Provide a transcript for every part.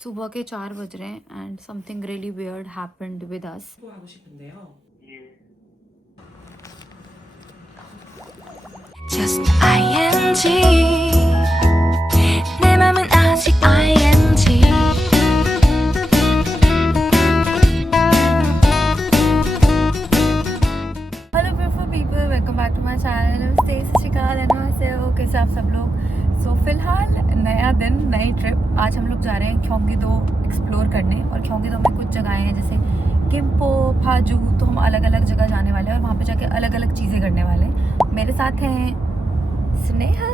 सुबह के 4 बज रहे हैं and something really weird happened with us. 하고 싶은데요. Just ing 내 맘은 아직 ing hello beautiful people, welcome back to my channel. नमस्ते, सत श्री अकाल, अन्यवासेयो. कैसे आप सब लोग? सो फिलहाल नया दिन, नई ट्रिप. आज हम लोग जा रहे हैं क्योंगी-दो एक्सप्लोर करने. और क्योंगी-दो में कुछ जगहें हैं जैसे गिम्पो, फाजू. तो हम अलग अलग जगह जाने वाले हैं और वहाँ पे जाके अलग अलग चीज़ें करने वाले हैं. मेरे साथ हैं स्नेहा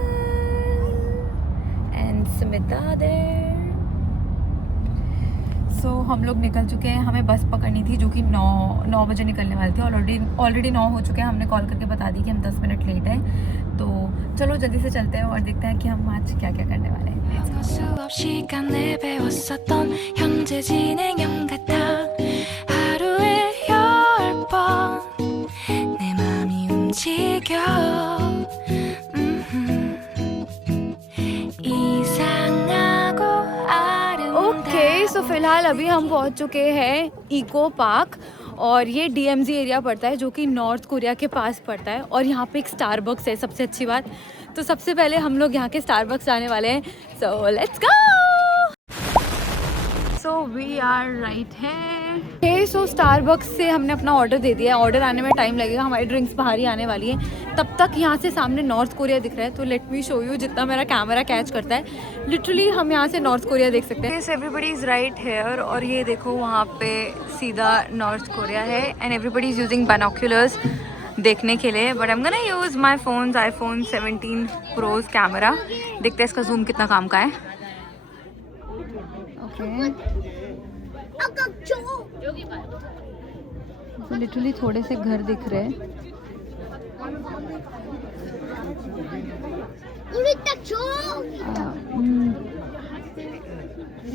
एंड स्मिता देर. सो हम लोग निकल चुके हैं. हमें बस पकड़नी थी जो कि 9 बजे निकलने वाली थी. ऑलरेडी 9 हो चुके हैं. हमने कॉल करके बता दी कि हम 10 मिनट लेट हैं. तो चलो जल्दी से चलते हैं और देखते हैं कि हम आज क्या क्या करने वाले हैं. 수없이간에 배웠었던 현재 진행형 같아 하루에 10번 내 맘이 움직여 이상하고 ओके, सो फिलहाल अभी हम पहुंच चुके हैं इको पार्क. और ये DMZ एरिया पड़ता है जो कि नॉर्थ कोरिया के पास पड़ता है. और यहाँ पे एक स्टारबक्स है, सबसे अच्छी बात. तो सबसे पहले हम लोग यहाँ के स्टारबक्स जाने वाले हैं. So let's go. So we are right है. सो स्टारबक्स से हमने अपना ऑर्डर दे दिया है. ऑर्डर आने में टाइम लगेगा, हमारी ड्रिंक्स बाहर ही आने वाली है. तब तक यहाँ से सामने नॉर्थ कोरिया दिख रहा है. तो लेट मी शो यू जितना मेरा कैमरा कैच करता है. लिटरली हम यहाँ से नॉर्थ कोरिया देख सकते हैं. Everybody is right here. और ये देखो वहाँ पे सीधा नॉर्थ कोरिया है. And everybody is using binoculars देखने के लिए. But I am gonna use my phone's iPhone 17 Pro's camera. देखते हैं इसका जूम कितना काम का है. ओके, लिटरली थोड़े से घर दिख रहे हैं.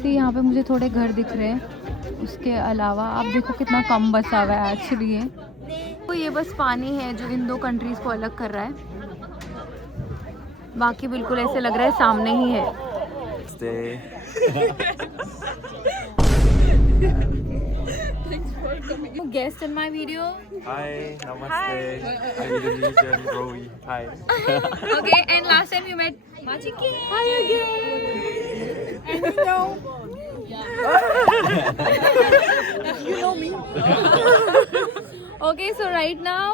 यहाँ पे मुझे थोड़े घर दिख रहे हैं. उसके अलावा आप देखो कितना कम बसा हुआ है एक्चुअली ये. तो ये बस पानी है जो इन दो कंट्रीज को अलग कर रहा है. बाकी बिल्कुल ऐसे लग रहा है सामने ही है. Guest in my video. Hi, namaste. I'm Indonesian, Rowi. Hi. Okay, and last time you met Machiki. Hi again. And you know. You know me. Okay, so right now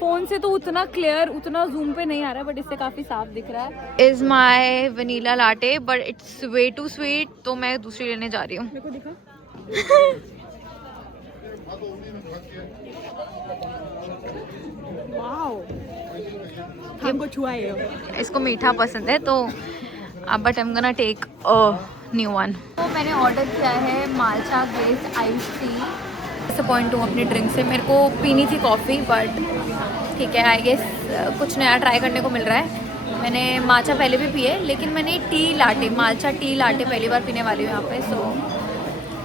phone से तो उतना क्लियर, उतना zoom पे नहीं आ रहा है, but इससे काफी साफ दिख रहा है. Is my vanilla latte but it's way too sweet. तो मैं दूसरी लेने जा रही हूँ. मेरे को दिखा. हमको छुआ है. इसको मीठा पसंद है तो but I am gonna take a new one. तो मैंने ऑर्डर किया है matcha glazed ice tea. Disappoint हूँ अपनी ड्रिंक से. मेरे को पीनी थी कॉफ़ी बट ठीक है, आई गेस कुछ नया ट्राई करने को मिल रहा है. मैंने माचा पहले भी पिए लेकिन मैंने T latte, Malcha T latte पहली बार पीने वाली हूँ यहाँ पे. सो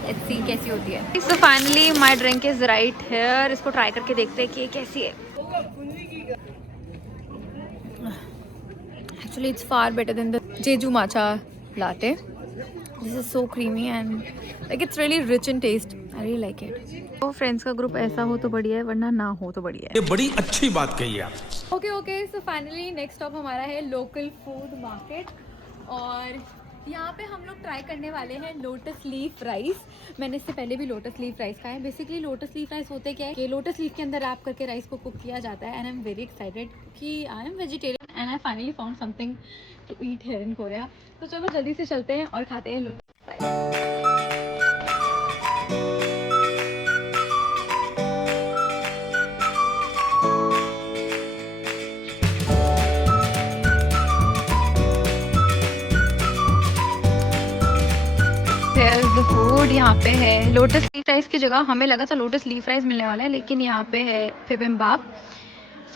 लेट्स सी कैसी होती है. So finally my drink is right here. इसको ट्राई करके देखते हैं कि ये कैसी है. Actually it's far better than the Jeju matcha latte. This is so creamy and like it's really rich in taste. I really like it. तो friends का ग्रुप ऐसा हो तो बढ़िया है, वरना ना हो तो बढ़िया है. ये बड़ी अच्छी बात कही आप. Okay, so finally next stop हमारा है लोकल फूड मार्केट. और यहाँ पे हम लोग ट्राई करने वाले हैं लोटस लीफ राइस. मैंने इससे पहले भी लोटस लीफ राइस खाया है. बेसिकली लोटस लीफ राइस होते क्या है कि लोटस लीफ के अंदर रैप करके राइस को कुक किया जाता है. And I am very excited कि I am vegetarian and I finally found something to eat here in Korea. तो चलो जल्दी से चलते हैं और खाते हैं लोटस राइस. फूड यहाँ पे है. लोटस लीफ राइस की जगह हमें लगा था लोटस लीफ राइस मिलने वाला है, लेकिन यहाँ पे है बिबिम्बाप.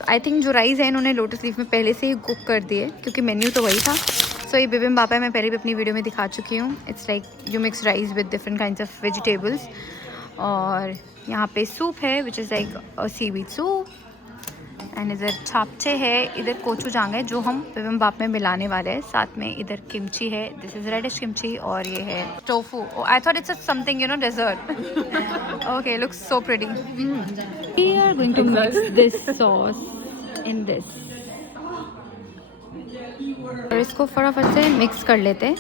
आई थिंक जो राइस है इन्होंने लोटस लीफ में पहले से ही कुक कर दिए क्योंकि मेन्यू तो वही था. सो ये बिबिम्बाप है. मैं पहले भी अपनी वीडियो में दिखा चुकी हूँ. It's like you mix rice with different kinds of vegetables. और यहाँ पे सूप है which is like a seaweed soup. And इधर छापचे है, इधर कोचूजांग है जो हम बिबिम्बाप में मिलाने वाले हैं। साथ में इधर किमची है, दिस इज रेडिश किमची, और ये है tofu. I thought it's something dessert. Okay, looks so pretty. We are going to mix this sauce in this, और इसको फटाफट से मिक्स कर लेते हैं।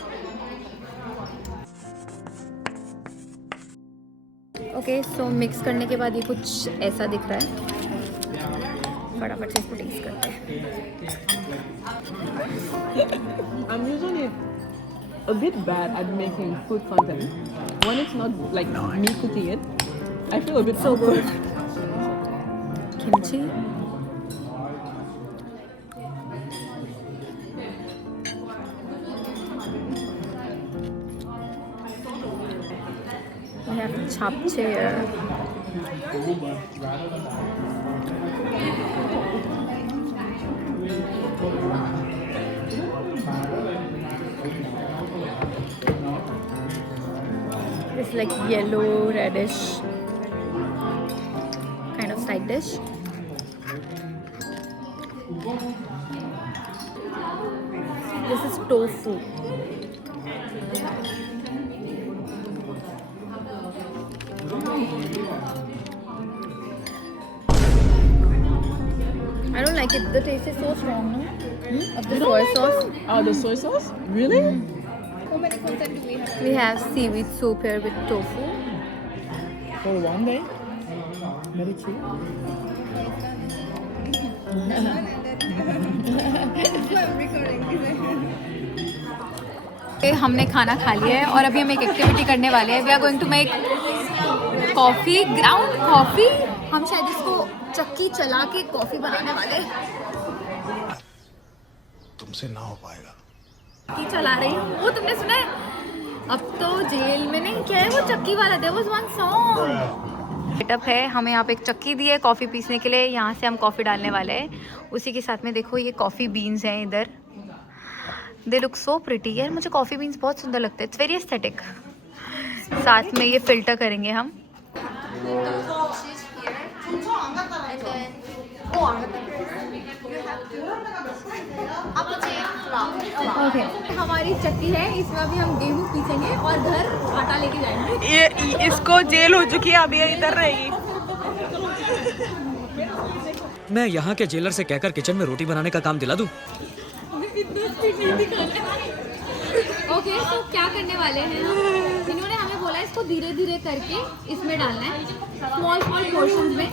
ओके, सो मिक्स करने के बाद ये कुछ ऐसा दिख रहा है। फटाफट से इसको टेस्ट करते हैं। I'm usually a bit bad at making food content. When it's not like me cooking it, I feel a bit So awkward. Kimchi. We have chapche. It's like yellow, reddish kind of side dish. This is tofu. I don't like it. The taste is so strong, no? Of the soy sauce. Oh, the soy sauce? Really? We have seaweed soup here with tofu. For one day? Very cheap. हमने खाना खा लिया है और अभी हम एक activity करने वाले हैं। We are going to make coffee, ground coffee. हम शायद इसको चक्की चला के कॉफ़ी बनाने वाले हैं। तुमसे ना हो पाएगा। चक्की चला रही हूँ, वो तुमने सुना है? अब तो जेल में नहीं, क्या है वो चक्की वाला, there was one song. Setup है, हमें यहाँ पे एक चक्की दी है कॉफ़ी पीसने के लिए। यहाँ से हम कॉफ़ी डालने वाले हैं। उसी के साथ में देखो ये कॉफ़ी बीन्स हैं इधर। They look so pretty. यार मुझे कॉफ़ी बीन्स बहुत सुंदर लगते हैं, इट्स वेरी एस्थेटिक। साथ में ये फिल्टर करेंगे हम। ओके, हमारी चक्की है, इसमें अभी हम गेहूँ पीसेंगे और घर आटा लेके जाएंगे। ये इसको जेल हो चुकी है, अभी ये इधर रहेगी। मैं यहाँ के जेलर से कहकर किचन में रोटी बनाने का काम दिला दूँ। ओके, तो क्या करने वाले हैं हम? इन्होंने हमें बोला इसको धीरे धीरे करके इसमें डालना है, स्मॉल स्मॉल पोर्शंस में।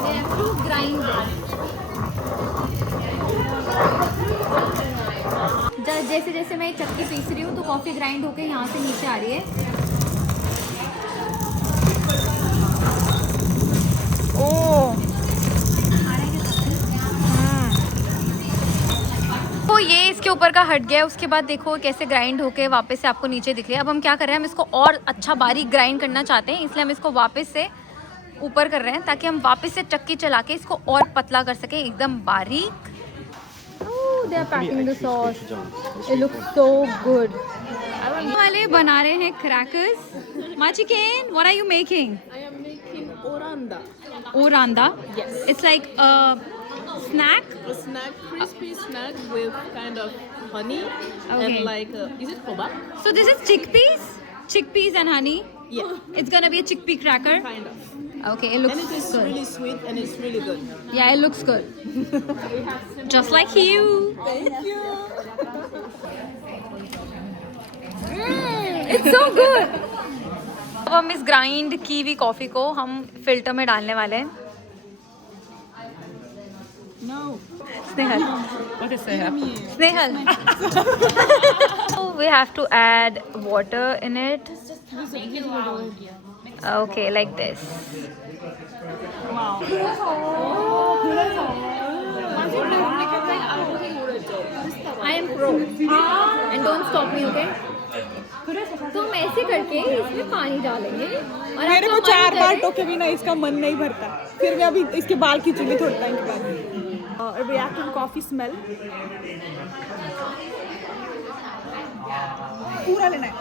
We have to grind this. जैसे जैसे मैं चक्की पीस रही हूँ तो कॉफ़ी ग्राइंड होके यहाँ से नीचे आ रही है। ओह, तो ये इसके ऊपर का हट गया है। उसके बाद देखो कैसे ग्राइंड होके वापस से आपको नीचे दिख रही है। अब हम क्या कर रहे हैं, हम इसको और अच्छा बारीक ग्राइंड करना चाहते हैं, इसलिए हम इसको वापस से ऊपर कर रहे हैं ताकि हम वापस से चक्की चला के इसको और पतला कर सकें, एकदम बारीक। They are packing the sauce. It looks so good. वाले बना रहे हैं crackers. Machiken, what are you making? I am making oranda. Oranda. Yes. It's like a snack. A snack, crispy snack with kind of honey Okay. and like, is it koba? So this is chickpeas? Chickpeas and honey? Yeah, It's gonna be a chickpea cracker? kind of. Okay, it looks And it is good. really sweet and it's really good. Yeah, it looks good. Just like you. Thank you. It's so good. अब हम इस grind की हुई coffee को हम filter में डालने वाले हैं। No. Snehal, What is that? Snehal. So we have to add water in it. Okay, like this. I am pro. And don't stop me, okay? तो हम ऐसे करके इसमें पानी डालेंगे और मेरे को आपका मन 4 बार करे- टोके बिना इसका मन नहीं भरता। फिर मैं अभी इसके बाल खींचूंगी थोड़े टाइम के बाद। रिएक्टिव कॉफी स्मेल पूरा लेना है।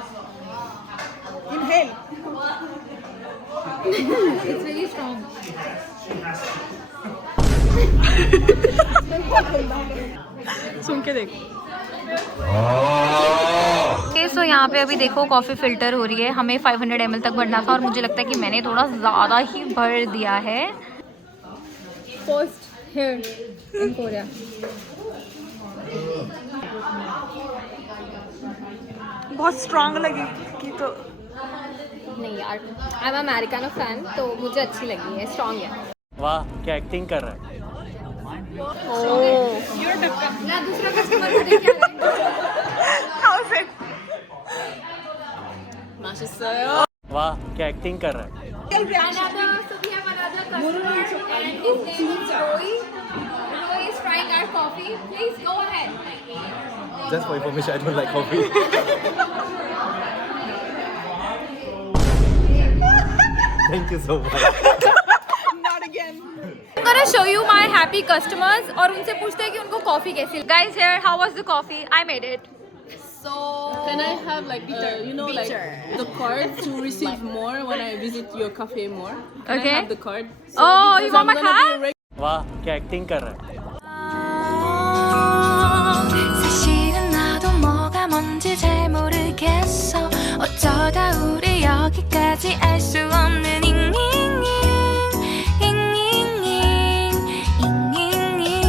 इनहेल। It's very strong. सुन के देख। सो यहाँ पे अभी देखो कॉफ़ी फ़िल्टर हो रही है, हमें 500 ml तक भरना था और मुझे लगता है कि मैंने थोड़ा ज़्यादा ही भर दिया है। First here in Korea. बहुत स्ट्रांग लगी कि तो नहीं यार, आई एम अमेरिकानो फैन तो मुझे अच्छी लगी है, स्ट्रॉन्ग है। वाह क्या एक्टिंग कर रहा है। ना दूसरा कस्टमर को देख के वाह क्या एक्टिंग कर रहा है। Just for information, I don't like coffee. Thank you so much. not again. I'm gonna show you my happy customers और उनसे पूछते हैं कि उनको कॉफी कैसी। Guys here, how was the coffee? I made it. So Can I have like you know like the card to receive more when I visit your cafe more? Can Okay. I have the card? Oh, you because want I'm my gonna be a card? वाह क्या acting कर रहा है। 사실은 나도 뭐가 뭔지 잘 모르겠어 어쩌다 우리 여기까지 알 수 없는 잉잉잉 잉잉잉 잉잉잉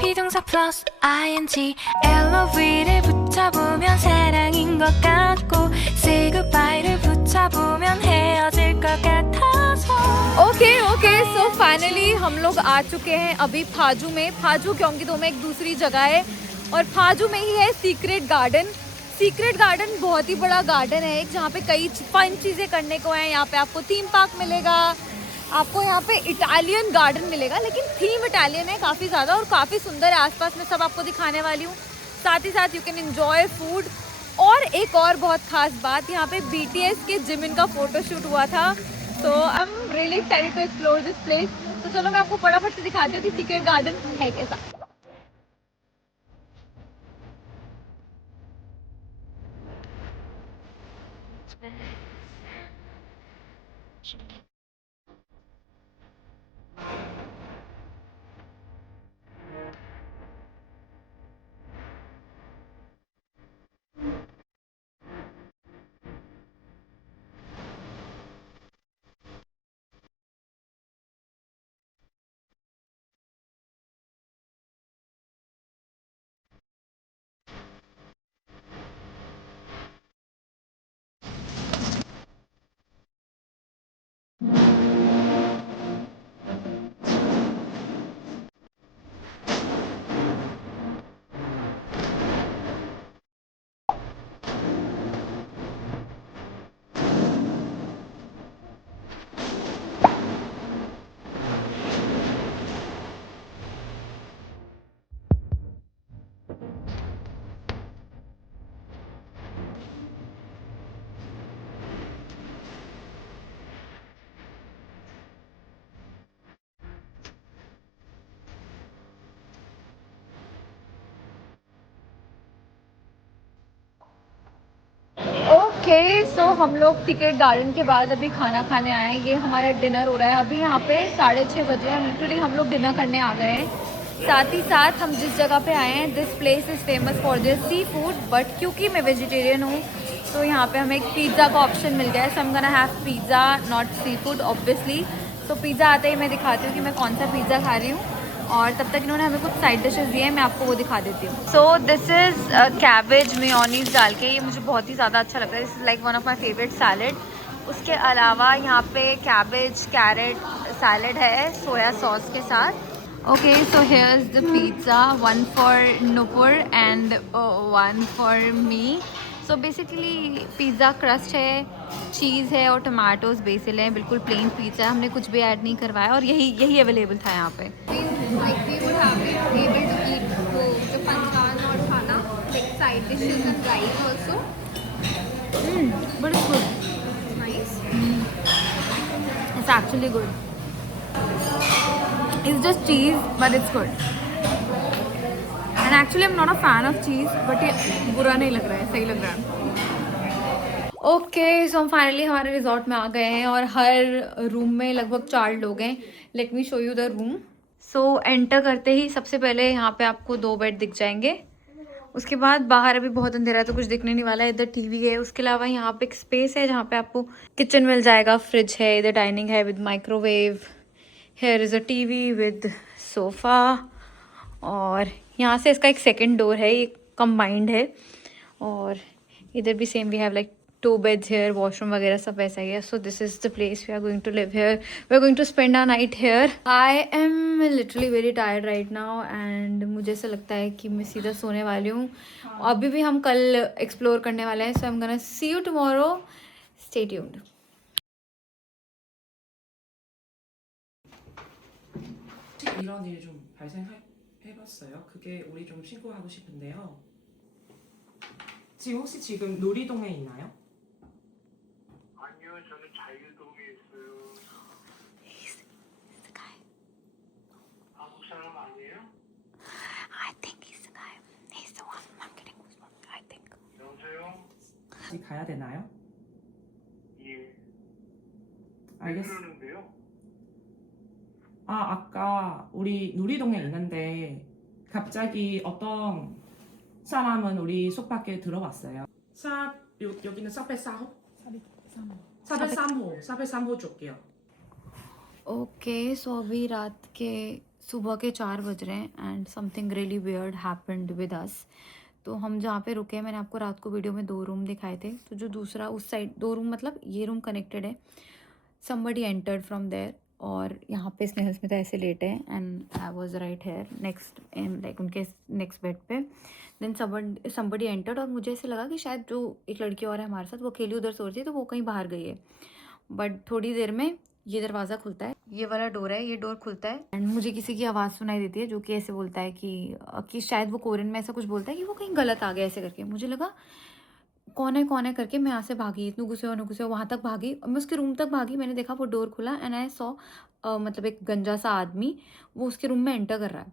비동사 플러스 ing LOV를 붙여보면 사랑인 것 같고 say goodbye를 붙여보면 헤어질 것 같아서 okay so finally हम लोग आ चुके हैं अभी फाजू में। फाजू क्योंकि में एक दूसरी जगह है और फाजू में ही है सीक्रेट गार्डन। सीक्रेट गार्डन बहुत ही बड़ा गार्डन है एक, जहाँ पे कई फन चीज़ें करने को हैं। यहाँ पे आपको थीम पार्क मिलेगा, आपको यहाँ पे इटालियन गार्डन मिलेगा, लेकिन थीम इटालियन है काफ़ी ज़्यादा और काफ़ी सुंदर है। आसपास में सब आपको दिखाने वाली हूँ, साथ ही साथ यू कैन एन्जॉय फूड। और एक और बहुत खास बात, यहाँ पे BTS के जिमिन का फोटोशूट हुआ था। तो I am really excited to explore this place. तो चलो मैं आपको फटाफट से दिखाती हूँ कि सीक्रेट गार्डन है कैसा। ओके सो हम लोग सीक्रेट गार्डन के बाद अभी खाना खाने आए हैं। ये हमारा डिनर हो रहा है अभी यहाँ पे 6:30 बजे हैं। लिटरली हम लोग डिनर करने आ गए हैं। साथ ही साथ हम जिस जगह पे आए हैं, this place is famous for this seafood, but क्योंकि मैं वेजिटेरियन हूँ तो यहाँ पे हमें एक पिज़्ज़ा का ऑप्शन मिल गया है। So I am gonna have pizza not seafood obviously. तो पिज़्ज़ा आते ही मैं दिखाती हूँ कि मैं कौन सा पिज़्ज़ा खा रही हूँ और तब तक इन्होंने हमें कुछ साइड डिशेस दिए हैं, मैं आपको वो दिखा देती हूँ। सो दिस इज़ कैबेज मेयोनीज डाल के, ये मुझे बहुत ही ज़्यादा अच्छा लगता है। This is like one of my favourite salad. उसके अलावा यहाँ पे कैबेज कैरेट सैलड है सोया सॉस के साथ। Okay so here is the pizza, one for Nupur and one for me. So basically pizza crust है, चीज़ है और टमाटोज बेसिल है। बिल्कुल प्लेन पिज़्ज़ा है, हमने कुछ भी ऐड नहीं करवाया और यही अवेलेबल था यहाँ पे। But it's good. Nice. It's actually good. It's just cheese, but it's good. And actually, I'm not a fan of cheese, but ये बुरा नहीं लग रहा है, सही लग रहा है। ओके सो हम फाइनली हमारे रिजॉर्ट में आ गए हैं और हर रूम में लगभग 4 लोग हैं. Let me show you the room. So enter करते ही सबसे पहले यहाँ पे आपको 2 बेड दिख जाएंगे. उसके बाद बाहर अभी बहुत अंधेरा है तो कुछ दिखने नहीं वाला है. इधर टीवी है. उसके अलावा यहाँ पे एक स्पेस है जहाँ पे आपको किचन मिल जाएगा, फ्रिज है, इधर डाइनिंग है with microwave. Here is a TV with sofa. और यहाँ से इसका एक सेकंड डोर है, ये कंबाइंड है. और इधर भी same we have like 2 beds here, washroom वगैरह सब वैसा ही है. So this is the place we are going to live here. We are going to spend our night here. I am literally very tired right now and मुझे ऐसा लगता है कि मैं सीधा सोने वाली हूँ. अभी भी हम कल एक्सप्लोर करने वाले हैं. So I am gonna see you tomorrow. Stay tuned. 이런 일이 좀 발생해봤어요. 그게 우리 좀 신고하고 싶은데요. 지금 혹시 지금 놀이동에 있나요? 아니요, 저는 자유동에 있어요. 한국 사람 아니에요? I think he's the guy. He's the one. I'm getting goosebumps. I think. 여보세요? 어디 가야 되나요? 예. 알겠어. 그러는데요? 아까 우리 놀이동에 있는데 갑자기 어떤 사람은 우리 속 밖에 들어왔어요. 여기는 403호? 403호 쪽이요. Okay so अभी रात के सुबह के 4 बज रहे हैं and something really weird happened with अस. तो हम जहाँ पे रुके हैं, मैंने आपको रात को वीडियो में 2 रूम दिखाए थे. तो जो दूसरा उस साइड 2 रूम मतलब ये रूम कनेक्टेड है. समबडी एंटर्ड फ्रॉम देयर और यहाँ पे स्नेहल स्मिता ऐसे लेटे हैं and I was right here next in like उनके नेक्स्ट बेड पे. देन समबडी एंटर्ड और मुझे ऐसे लगा कि शायद जो एक लड़की और है हमारे साथ वो अकेली उधर सो रही थी तो वो कहीं बाहर गई है. बट थोड़ी देर में ये दरवाज़ा खुलता है, ये वाला डोर है, ये डोर खुलता है एंड मुझे किसी की आवाज़ सुनाई देती है जो कि ऐसे बोलता है कि शायद वो कोरियन में ऐसा कुछ बोलता है कि वो कहीं गलत आ गया ऐसे करके. मुझे लगा कौन है करके मैं यहाँ से भागी. इतने गुस्से हो वहाँ तक भागी और मैं उसके रूम तक भागी. मैंने देखा वो डोर खुला एंड आई सॉ मतलब एक गंजा सा आदमी वो उसके रूम में एंटर कर रहा है.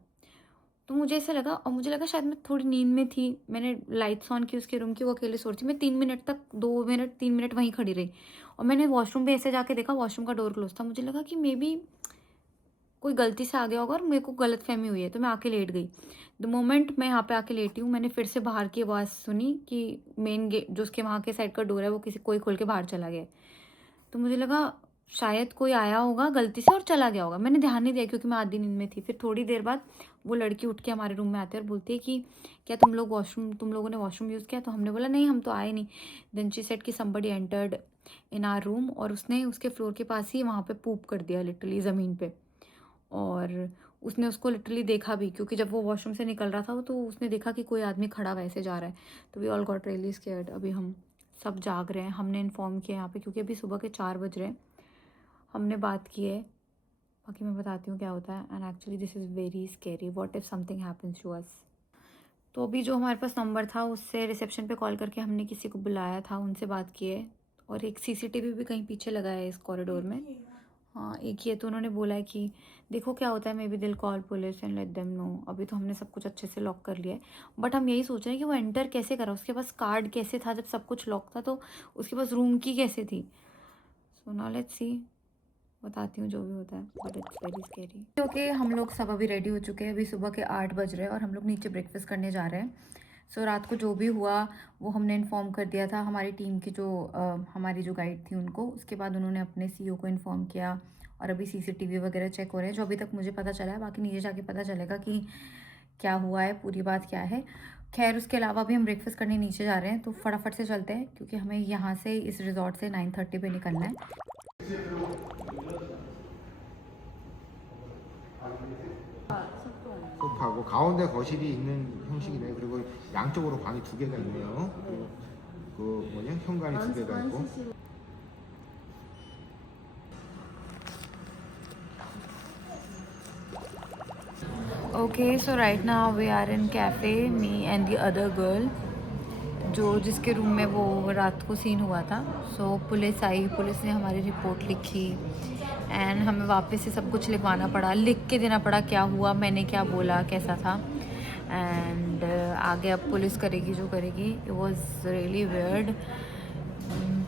तो मुझे ऐसा लगा और मुझे लगा शायद मैं थोड़ी नींद में थी. मैंने लाइट्स ऑन की उसके रूम की, वो अकेले सो रही थी. मैं 3 मिनट तक 3 मिनट वहीं खड़ी रही और मैंने वॉशरूम पे ऐसे जाके देखा वॉशरूम का डोर क्लोज था. मुझे लगा कि मे बी कोई गलती से आ गया होगा और मेरे को गलत फहमी हुई है तो मैं आके लेट गई. द मोमेंट मैं यहाँ पे आके लेटी हूँ मैंने फिर से बाहर की आवाज़ सुनी कि मेन गेट जो उसके वहाँ के साइड का डोर है वो कोई खोल के बाहर चला गया. तो मुझे लगा शायद कोई आया होगा गलती से और चला गया होगा. मैंने ध्यान नहीं दिया क्योंकि मैं आधी नींद में थी. फिर थोड़ी देर बाद वो लड़की उठ के हमारे रूम में आती है और बोलती है कि क्या तुम लोगों ने वॉशरूम यूज़ किया. तो हमने बोला नहीं हम तो आए नहीं. देन शी सेड कि somebody entered in our room और उसने उसके फ्लोर के पास ही वहाँ पे पूप कर दिया लिटरली ज़मीन पे. और उसने उसको लिटरली देखा भी क्योंकि जब वो वॉशरूम से निकल रहा था तो उसने देखा कि कोई आदमी खड़ा वैसे जा रहा है. तो we all got really scared. अभी हम सब जाग रहे हैं. हमने इन्फॉर्म किया यहाँ पे क्योंकि अभी सुबह के 4 बज रहे हैं. हमने बात की है, बाकी मैं बताती हूँ क्या होता है. And actually this is very scary. What if something happens to us. तो अभी जो हमारे पास नंबर था उससे रिसेप्शन पे कॉल करके हमने किसी को बुलाया था, उनसे बात की है. और एक CCTV भी कहीं पीछे लगा है इस कॉरिडोर में. हाँ एक ही है. तो उन्होंने बोला है कि देखो क्या होता है, maybe they'll call police and let them know. अभी तो हमने सब कुछ अच्छे से लॉक कर लिया है बट हम यही सोच रहे हैं कि वो एंटर कैसे करा, उसके पास कार्ड कैसे था जब सब कुछ लॉक था, तो उसके पास रूम की कैसे थी. सो नाउ लेट्स सी, बताती हूँ जो भी होता है. But it's very scary. क्योंकि हम लोग सब अभी रेडी हो चुके हैं. अभी सुबह के 8 बज रहे हैं और हम लोग नीचे ब्रेकफास्ट करने जा रहे हैं. सो रात को जो भी हुआ वो हमने इन्फॉर्म कर दिया था हमारी टीम की हमारी जो गाइड थी उनको. उसके बाद उन्होंने अपने CEO को इन्फॉर्म किया और अभी CCTV वगैरह चेक हो रहे हैं जो अभी तक मुझे पता चला है. बाकी नीचे जाके पता चलेगा कि क्या हुआ है, पूरी बात क्या है. खैर उसके अलावा भी हम ब्रेकफास्ट करने नीचे जा रहे हैं तो फटाफट से चलते हैं क्योंकि हमें यहाँ से इस रिजॉर्ट से 9:30 पे निकलना है. 소파고 가운데 거실이 있는 형식이네요. 그리고 양쪽으로 방이 2개가 있네요. 그 뭐냐 현관이 2개가 있고. Okay, so right now we are in cafe, me and the other girl, जिसके रूम में वो रात को सीन हुआ था. सो पुलिस आई, पुलिस ने हमारी रिपोर्ट लिखी एंड हमें वापस से सब कुछ लिखवाना पड़ा, लिख के देना पड़ा क्या हुआ, मैंने क्या बोला, कैसा था. एंड आगे अब पुलिस करेगी जो करेगी. It was really weird.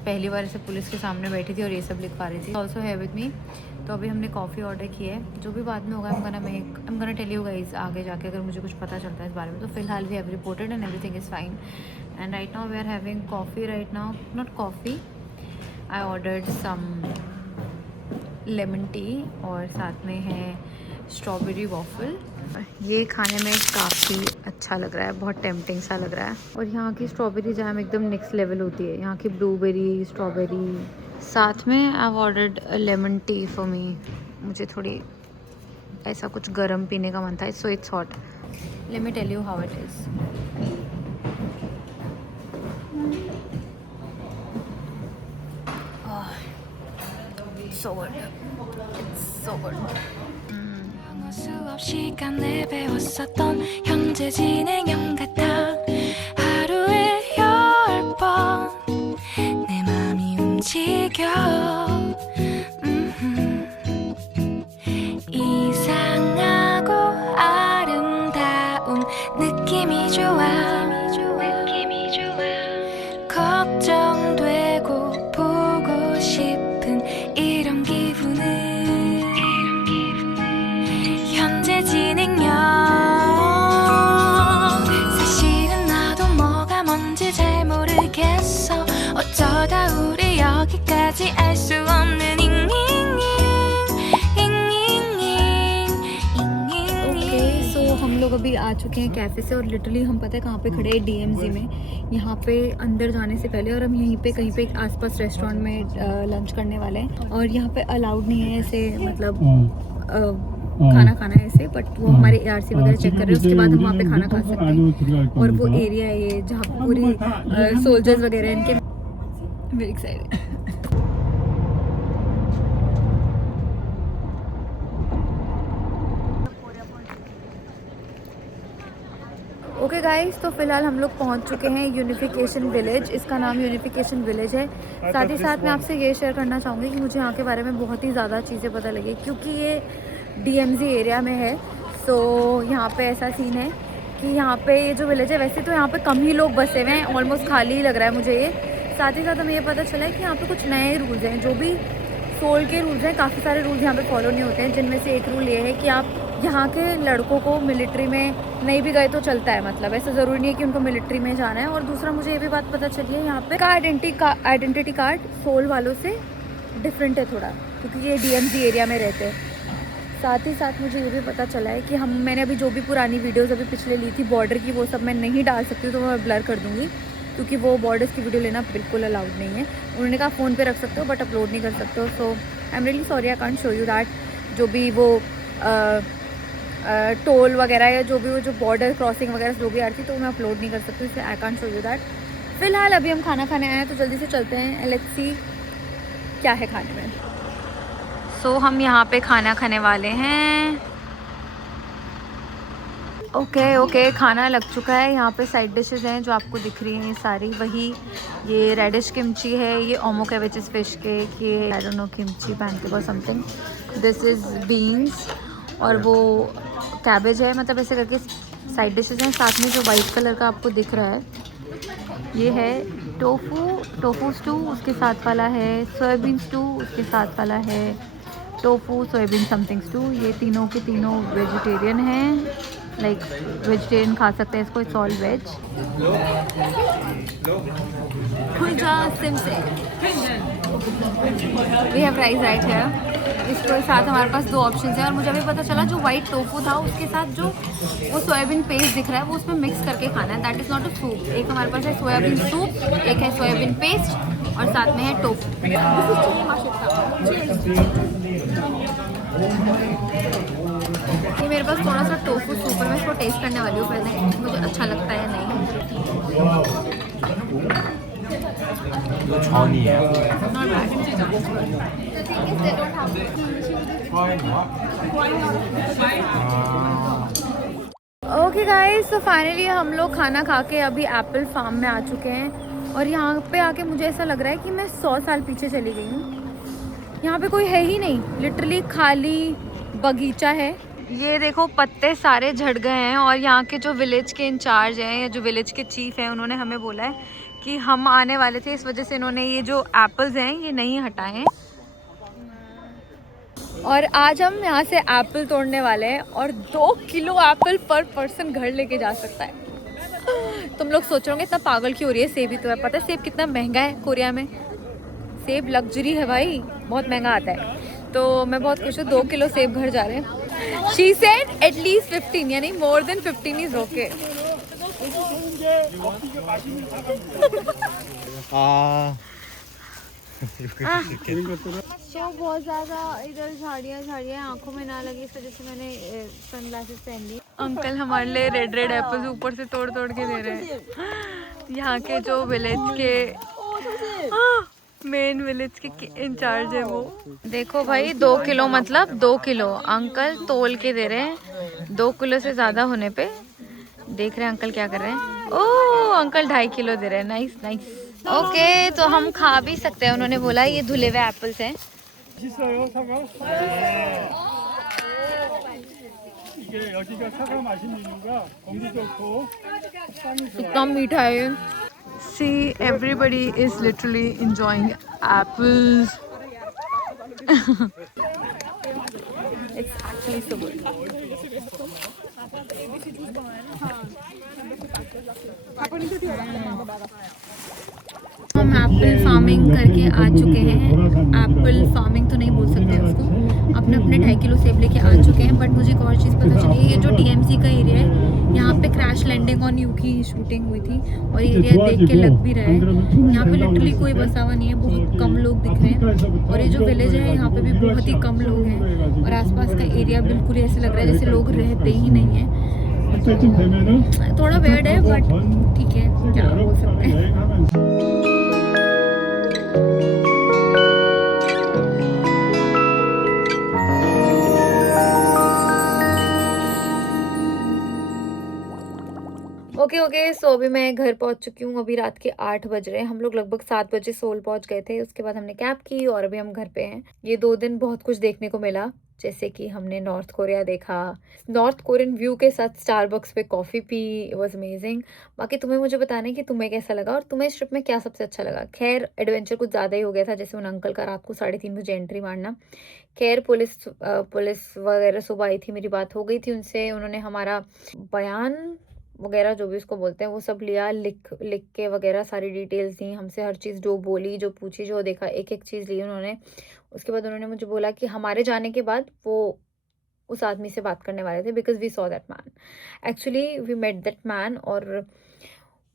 पहली बार ऐसे पुलिस के सामने बैठी थी और ये सब लिखवा रही थी। ऑल्सो है विद मी। तो अभी हमने कॉफ़ी ऑर्डर की है, जो भी बाद में होगा I am gonna tell you guys आगे जाके अगर मुझे कुछ पता चलता है इस बारे में। तो फिलहाल we have reported and everything is fine and right now we are having coffee right now, not coffee, I ordered some lemon tea और साथ में है स्ट्रॉबेरी वॉफल। ये खाने में काफ़ी अच्छा लग रहा है, बहुत टेम्पटिंग सा लग रहा है। और यहाँ की स्ट्रॉबेरी जैम एकदम नेक्स्ट लेवल होती है, यहाँ की ब्लूबेरी स्ट्रॉबेरी। साथ में I ordered lemon tea for me, मुझे थोड़ी ऐसा कुछ गर्म पीने का मन था, so it's hot. Let me tell you how it is. So good. It's so good. 수없이 내배웠었던 현재 진행형 같아 하루에 10번 내 맘이 움직여 이상하고 아름다운 느낌이 좋아 걱정되고 보고 싶은 이런 기분은 현재 진행형 사실은 나도 뭐가 뭔지 잘 모르겠어 어쩌다 우리 여기까지 알 수 없는 okay so हम लोग अभी आ चुके हैं कैफ़े से और लिटरली हम पता है कहाँ पे खड़े हैं, DMZ में। यहाँ पे अंदर जाने से पहले और हम यहीं पे कहीं पे आसपास रेस्टोरेंट में लंच करने वाले हैं। और यहाँ पे अलाउड नहीं है ऐसे मतलब खाना खाना है ऐसे, बट वो हमारे ARC वगैरह चेक कर रहे हैं, उसके बाद हम वहाँ पे खाना खा सकते हैं। और वो एरिया है ये जहाँ पूरी सोल्जर्स वगैरह इनके वेरी एक्साइटेड। ओके गाइस, तो फिलहाल हम लोग पहुंच चुके हैं यूनिफिकेशन विलेज। इसका नाम यूनिफिकेशन विलेज है। साथ ही साथ मैं आपसे ये शेयर करना चाहूँगी कि मुझे यहाँ के बारे में बहुत ही ज़्यादा चीज़ें पता लगी क्योंकि ये DMZ एरिया में है। सो यहाँ पे ऐसा सीन है कि यहाँ पे ये जो विलेज है, वैसे तो यहाँ पे कम ही लोग बसे हुए हैं, ऑलमोस्ट खाली ही लग रहा है मुझे ये। साथ ही साथ हमें ये पता चला है कि यहाँ पे कुछ नए रूल्स हैं, जो भी सोल के रूल्स हैं, काफ़ी सारे रूल्स यहाँ पे फॉलो नहीं होते हैं, जिनमें से एक रूल ये है कि आप यहाँ के लड़कों को मिलिट्री में नहीं भी गए तो चलता है, मतलब ऐसा ज़रूरी नहीं है कि उनको मिलिट्री में जाना है। और दूसरा मुझे ये भी बात पता चली है यहाँ पे का आइडेंटिटी कार्ड सोल वालों से डिफरेंट है थोड़ा, क्योंकि ये DMZ एरिया में रहते हैं। साथ ही साथ मुझे ये भी पता चला है कि मैंने अभी जो भी पुरानी वीडियोज़ अभी पिछले ली थी बॉर्डर की, वो सब मैं नहीं डाल सकती हूँ, तो मैं ब्लर कर दूँगी क्योंकि वो बॉर्डर्स की वीडियो लेना बिल्कुल अलाउड नहीं है। उन्होंने कहा फ़ोन पे रख सकते हो बट अपलोड नहीं कर सकते हो। So I am really sorry, I can't show you that. जो भी वो टोल वगैरह या जो भी वो जो बॉर्डर क्रॉसिंग वगैरह जो भी आ रही थी, तो मैं अपलोड नहीं कर सकती, इसलिए आई कांट शो यू दैट। फ़िलहाल अभी हम खाना खाने आए हैं तो जल्दी से चलते हैं, लेट्स सी क्या है खाने में। सो हम यहाँ पे खाना खाने वाले हैं। ओके खाना लग चुका है। यहाँ पे साइड डिशेस हैं जो आपको दिख रही हैं सारी, वही ये रेडिश किमची है, ये ओमोकेविचेस फिश केक, ये I don't know kimchi pancake और समथिंग, दिस इज़ बीन्स और वो कैबेज है, मतलब ऐसे करके साइड डिशेस हैं। साथ में जो वाइट कलर का आपको दिख रहा है ये है टोफू स्टू, उसके साथ वाला है सोयाबीन स्टू, उसके साथ वाला है टोफू सोयाबीन समथिंग स्टू। ये तीनों के तीनों वेजिटेरियन हैं, लाइक वेजिटेरियन खा सकते हैं इसको, it's all veg. We have rice right है। इसके साथ हमारे पास दो ऑप्शन हैं और मुझे अभी पता चला जो वाइट टोफू था उसके साथ जो वो सोयाबीन पेस्ट दिख रहा है वो उसमें मिक्स करके खाना है, that is not a soup. एक हमारे पास है सोयाबीन सूप, एक है सोयाबीन पेस्ट और साथ में है टोफू। ये मेरे पास थोड़ा सा टोफू सूप है, मैं इसको टेस्ट करने वाली हूँ पहले, मुझे अच्छा लगता है या नहीं। 이거 전이에요. Not bad. The thing is they don't have okay guys, तो फाइनली हम लोग खाना खा के अभी एप्पल फार्म में आ चुके हैं और यहाँ पे आके मुझे ऐसा लग रहा है कि मैं 100 साल पीछे चली गई हूँ। यहाँ पे कोई है ही नहीं, लिटरली खाली बगीचा है। ये देखो पत्ते सारे झड़ गए हैं और यहाँ के जो विलेज के इंचार्ज हैं या जो विलेज के चीफ हैं उन्होंने हमें बोला है कि हम आने वाले थे, इस वजह से इन्होंने ये जो एप्पल्स हैं ये नहीं हटाए हैं। और आज हम यहाँ से एप्पल तोड़ने वाले हैं और 2 किलो एप्पल पर पर्सन घर लेके जा सकता है। तुम लोग सोच रहे होंगे इतना पागल क्यों हो रही है, सेब ही तो है। पता है सेब कितना महंगा है कोरिया में? सेब लग्जरी है भाई, बहुत महंगा आता है। तो मैं बहुत खुश हूँ, 2 किलो सेब घर जा रहे हैं। शी सेड एटलीस्ट 15, यानी मोर देन 15 इज ओके। तो बहुत ज़्यादा इधर झाड़ियाँ आंखों में ना लगी, इस वजह से मैंने सनग्लासेस पहन ली। अंकल हमारे लिए रेड एप्पल्स ऊपर से तोड़ तोड़ के दे रहे हैं। यहाँ के जो विलेज के मेन विलेज के इंचार्ज है वो। देखो भाई 2 किलो मतलब 2 किलो अंकल तोल के दे रहे हैं। 2 किलो से ज़्यादा होने पे देख रहे हैं अंकल क्या कर रहे हैं। ओह अंकल 2.5 किलो दे रहे हैं। Nice nice. ओके तो हम खा भी सकते हैं, उन्होंने बोला ये धुले हुए एप्पल्स हैं। इतना मीठा है। See everybody is literally enjoying apples. It's actually so good. हम एप्पल फार्मिंग करके आ चुके हैं। एप्पल फार्मिंग तो नहीं बोल सकते उसको, अपने 2.5 किलो सेब लेके आ चुके हैं। बट मुझे एक और चीज़ पता चली है, ये जो DMC का एरिया है यहाँ पे क्रैश लैंडिंग ऑन यू की शूटिंग हुई थी और ये एरिया देख के लग भी रहा है। यहाँ पे लिटरली कोई बसा हुआ नहीं है, बहुत कम लोग दिख रहे हैं। और ये जो विलेज है यहाँ पे भी बहुत ही कम लोग हैं और आसपास का एरिया बिल्कुल ऐसे लग रहा है जैसे लोग रहते ही नहीं है। तो थोड़ा वेयर्ड है बट ठीक है, क्या बोल सकते हैं। ओके सो अभी मैं घर पहुंच चुकी हूँ। अभी रात के 8 बज रहे हैं। हम लोग लगभग 7 बजे सोल पहुंच गए थे, उसके बाद हमने कैब की और अभी हम घर पे हैं। ये 2 दिन बहुत कुछ देखने को मिला, जैसे कि हमने नॉर्थ कोरिया देखा, नॉर्थ कोरियन व्यू के साथ स्टारबक्स पे coffee P, it was amazing. बाकी तुम्हें मुझे बताना है कि तुम्हें कैसा लगा और तुम्हें इस ट्रिप में क्या सबसे अच्छा लगा। खैर एडवेंचर कुछ ज़्यादा ही हो गया था, जैसे उन अंकल का रात को 3:30 बजे एंट्री मारना। खैर पुलिस वगैरह सुबह आई थी, मेरी बात हो गई थी उनसे, उन्होंने हमारा बयान वगैरह जो भी उसको बोलते हैं वो सब लिया, लिख के वगैरह सारी डिटेल्स दी हमसे, हर चीज़ जो बोली जो पूछी जो देखा एक एक चीज़ ली उन्होंने। उसके बाद उन्होंने मुझे बोला कि हमारे जाने के बाद वो उस आदमी से बात करने वाले थे, because we saw that man, actually we met that man. और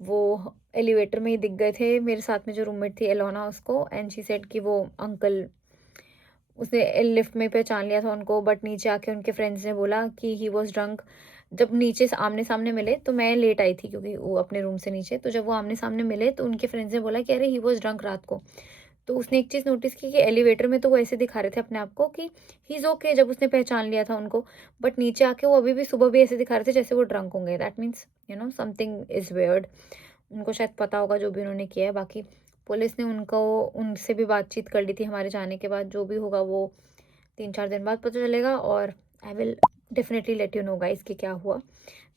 वो एलिवेटर में ही दिख गए थे। मेरे साथ में जो रूममेट थी एलोना, उसको, एंड शी सेड कि वो अंकल, उसने लिफ्ट में पहचान लिया था उनको, बट नीचे आके उनके फ्रेंड्स ने बोला कि ही वॉज ड्रंक। जब नीचे आमने सामने मिले तो मैं लेट आई थी क्योंकि वो अपने रूम से नीचे, तो जब वो आमने सामने मिले तो उनके फ्रेंड्स ने बोला कि अरे ही वॉज ड्रंक रात को। तो उसने एक चीज़ नोटिस की कि एलिवेटर में तो वो ऐसे दिखा रहे थे अपने आप को कि ही इज़ ओके, जब उसने पहचान लिया था उनको, बट नीचे आके वो अभी भी सुबह भी ऐसे दिखा रहे थे जैसे वो ड्रंक होंगे। That means something is weird. उनको शायद पता होगा जो भी उन्होंने किया है। बाकी पुलिस ने उनसे भी बातचीत कर ली थी हमारे जाने के बाद। जो भी होगा वो 3-4 दिन बाद पता चलेगा और I will definitely let you know guys कि क्या हुआ।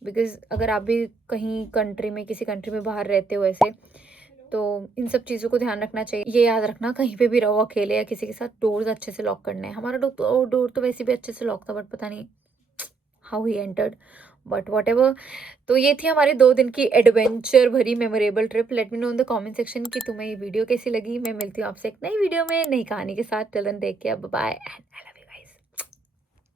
बिकॉज अगर आप भी कहीं कंट्री में, किसी कंट्री में बाहर रहते हो ऐसे, तो इन सब चीज़ों को ध्यान रखना चाहिए। ये याद रखना कहीं पे भी रहो अकेले या किसी के साथ, डोर्स अच्छे से लॉक करने हैं। हमारा डोर तो वैसे भी अच्छे से लॉक था, बट पता नहीं how he entered, but what ever. तो ये थी हमारी 2 दिन की एडवेंचर भरी memorable trip. Let me know in the comment section कि तुम्हें ये वीडियो कैसी लगी। मैं मिलती हूँ आपसे एक नई वीडियो में, नई कहानी के साथ। Till then take care, bye bye and